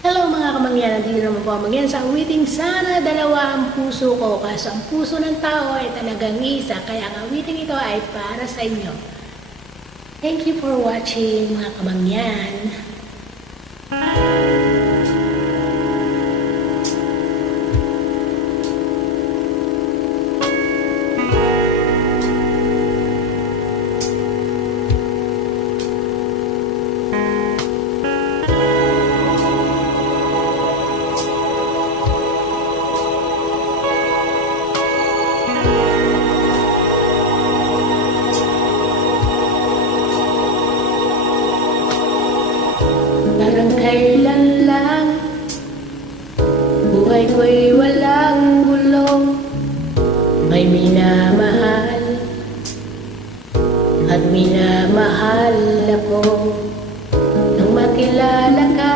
Hello mga kamangyan, nandito naman po ang mangyan sa awiting sana dalawa ang puso ko. Kaso ang puso ng tao ay talagang isa, kaya ang awiting ito ay para sa inyo. Thank you for watching mga kamangyan. Parang kailan lang buhay ko'y walang gulong, may minamahal at minamahal ako. Nang makilala ka,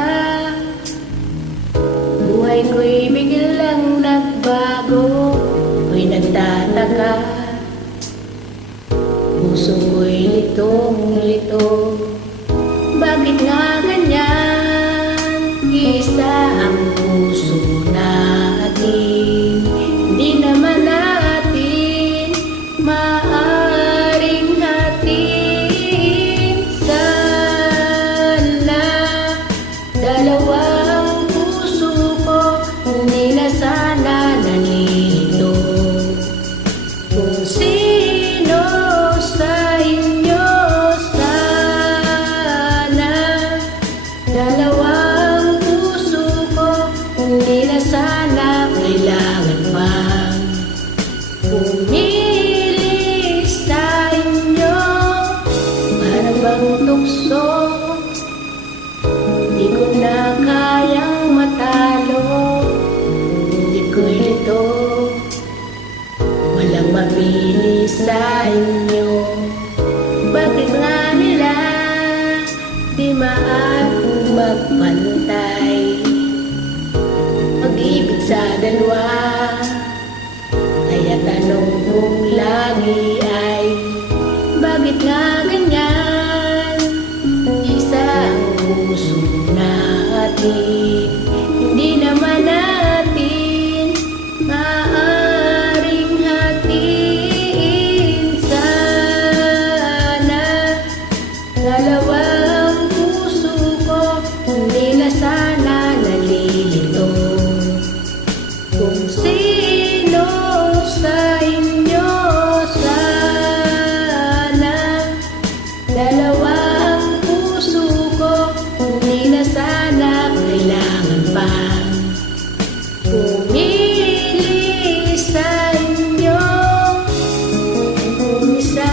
buhay ko'y biglang nagbago. Ko'y nagtataka, puso ko'y litong-lito. Bakit nga ganyan? Isa ang puso natin, hindi naman natin maaring hatiin. Sana dalawang puso ko, hindi na sana nalilito. Kung sino sa inyo dalawang puso ko, hindi na sana kailangan pang pumili sa inyo. Para bang tukso, di ko na kayang matalo. Hindi ko'y lito, walang mapili sa inyo. Bakit nga nila di maaaring magpantay? Pag-ibig sa dalawa, kaya tanong kong lagi ay bakit nga ganyan? Isa ang puso natin, hindi naman natin maaaring hatiin. Sana dalawa sana nalilito. Kung sino sa inyo sana dalawang puso ko, hindi na sana kailangan pa pumili sa inyo. Kung isa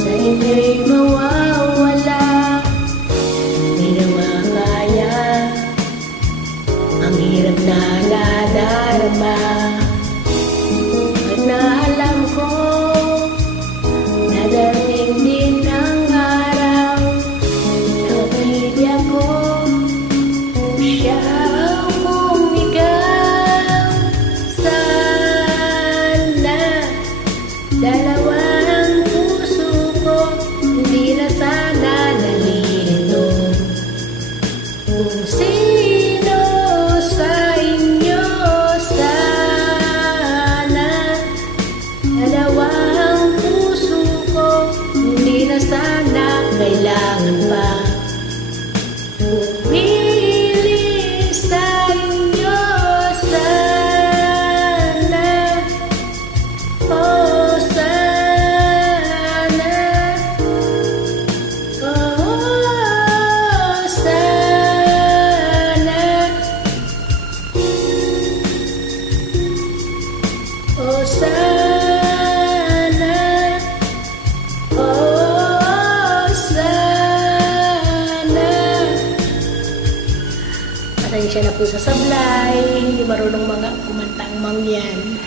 sa inyo'y mawawala, ang hirap na nadarama, at naalam ko na darating din ang araw na mapili ako kung siya ang umigaw. Sana dalawang puso ko, hindi na sana nalilito. Kung sino sa inyo sana dalawang puso ko, hindi na sana kailangan pa pumili sa inyo. Sana, oh sana, oh sana, oh sana, oh sana. Pasensya na po sa sablay, hindi marunong mga kumantang mangyan.